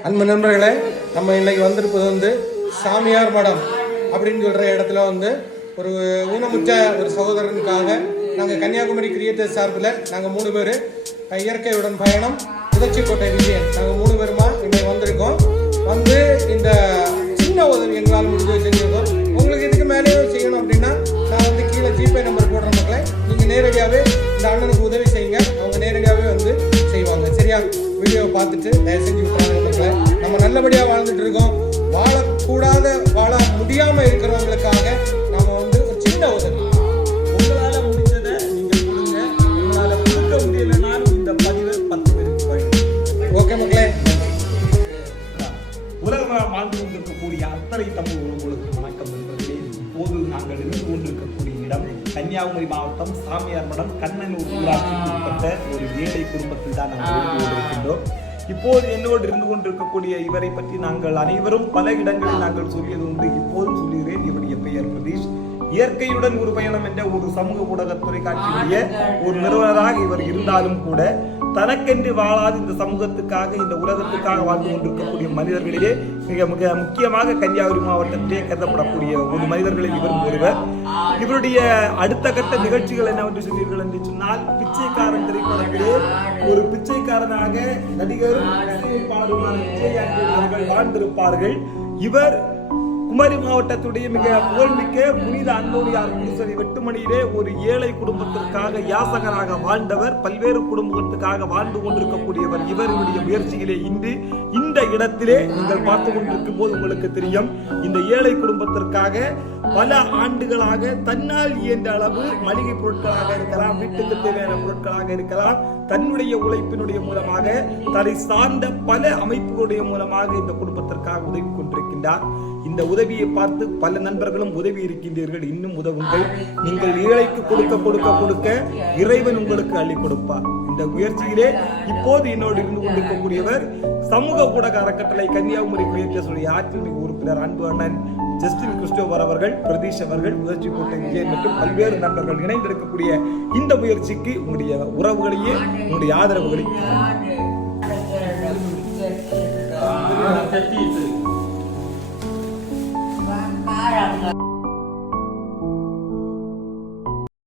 அன்பு நண்பர்களே, நம்ம இன்னைக்கு வந்திருப்பது சாமியார் மடம் அப்படின்னு சொல்கிற இடத்துல ஒரு ஊனமுற்ற ஒரு சகோதரனுக்காக நாங்கள் கன்னியாகுமரி கிரியேட்டர்ஸ் சார்பில் நாங்கள் 3 பேர் இயற்கையுடன் பயணம் உதச்சிக்கோட்டை விஜயன் நாங்கள் 3 பேருமா இன்னைக்கு வந்திருக்கோம். இந்த சின்ன உதவி எங்களால் முடிஞ்சு செஞ்சுருக்கோம். உங்களுக்கு இதுக்கு மேலேயும் செய்யணும் அப்படின்னா நான் கீழே ஜிபே நம்பர் போடுற மக்களை நீங்கள் நேரடியாகவே இந்த அண்ணனுக்கு உதவி செய்யுங்க. அவங்க நேரடியாகவே செய்வாங்க. சரியா? வீடியோவை பார்த்துட்டு தயவு செஞ்சு விட்டுறாங்க. நம்ம நல்லபடியாக வாழ்ந்துட்டு இருக்கோம். வாழக்கூடாத வாழ முடியாமல் இருக்கிறவங்களுக்காக நம்ம ஒரு சின்ன உதவி உங்களால் முடிஞ்சதை நீங்கள் கொடுங்க. உங்களால் கொடுக்க முடியலைனாலும் இந்த பதிவை 10 பேருக்கு. ஓகே மக்களே. உலகம் வாழ்ந்து கொண்டிருக்கக்கூடிய அத்தனை தமிழ் உறவுகளுக்கு வணக்கம் என்பதிலே இப்போது நாங்கள் இருந்து கொண்டிருக்கக்கூடிய இடம் கன்னியாகுமரி மாவட்டம் சாமியார் மடம் கண்ணனூர் ஊராட்சிக்கு உட்பட்ட ஒரு ஏழை குடும்பத்தில் தான் நாங்கள் இருந்து கொண்டிருக்கின்றோம். இப்போது என்னோடு இருந்து கொண்டிருக்கக்கூடிய இவரை பற்றி நாங்கள் அனைவரும் பல இடங்களில் நாங்கள் சொல்லியது உண்டு. இப்போதும் சொல்லுகிறேன். இவருடைய பெயர் பிரதீஷ். இயற்கையுடன் ஒரு பயணம் என்ற ஒரு சமூக ஊடக தொலைக்காட்சியுடைய ஒரு நிறுவனராக இவர் இருந்தாலும் கூட தனக்கென்று வாழாது இந்த சமூகத்துக்காக இந்த உலகத்துக்காக வாழ்ந்து கொண்டிருக்கக்கூடிய மனிதர்களிலே மிக மிக முக்கியமாக கன்னியாகுமரி மாவட்டத்திலே கருதப்படக்கூடிய ஒரு மனிதர்களில் இவரும் ஒருவர். இவருடைய அடுத்த கட்ட நிகழ்ச்சிகள் என்னவென்று சொன்னீர்கள் என்று சொன்னால், பிச்சைக்காரன் திரைப்படத்திலே ஒரு பிச்சைக்காரனாக நடிகரும் அவர்கள் வாழ்ந்திருப்பார்கள். இவர் குமரி மாவட்டத்துடைய மிக புகழ்மிக்க புனித அந்தோனியார் குடிசை வெட்டுமணியிலே ஒரு ஏழை குடும்பத்திற்காக யாசகராக வாழ்ந்தவர். பல்வேறு குடும்பத்துக்காக வாழ்ந்து கொண்டிருக்கக்கூடியவர். இவருடைய முயற்சியிலே இன்று இந்த இடத்திலே நீங்கள் பார்த்து கொண்டிருக்கும் போது உங்களுக்கு தெரியும், இந்த ஏழை குடும்பத்திற்காக பல ஆண்டுகளாக தன்னால் இயன்ற அளவு மளிகை பொருட்களாக இருக்கலாம், வீட்டுக்கு தேவையான பொருட்களாக இருக்கலாம், தன்னுடைய உழைப்பினுடைய மூலமாக தன்னை சார்ந்த பல அமைப்புகளுடைய மூலமாக இந்த குடும்பத்திற்காக உதவி கொண்டிருக்கின்றார். இந்த உதவியை பார்த்து பல நண்பர்களும் உதவி இருக்கின்றீர்கள். இன்னும் உதவுங்கள். நீங்கள் ஏழைக்கு கொடுக்க கொடுக்க கொடுக்க இறைவன் உங்களுக்கு அள்ளி கொடுப்பார். இந்த முயற்சியிலே இப்போது என்னோடு இருந்து கொண்டிருக்கக்கூடியவர் சமூக ஊடக அறக்கட்டளை கன்னியாகுமரி கிரியேட்டர்ஸ் ஆட்சிமிகு உறுப்பினர் அன்பு அண்ணன் ஜஸ்டின் கிறிஸ்டோபர் அவர்கள், பிரதீஷ் அவர்கள், உதச்சிக்கோட்டை விஜயன் மற்றும் பல்வேறு நண்பர்கள் இணைந்திருக்கக்கூடிய இந்த முயற்சிக்கு உங்களுடைய உறவுகளையே உங்களுடைய ஆதரவுகளை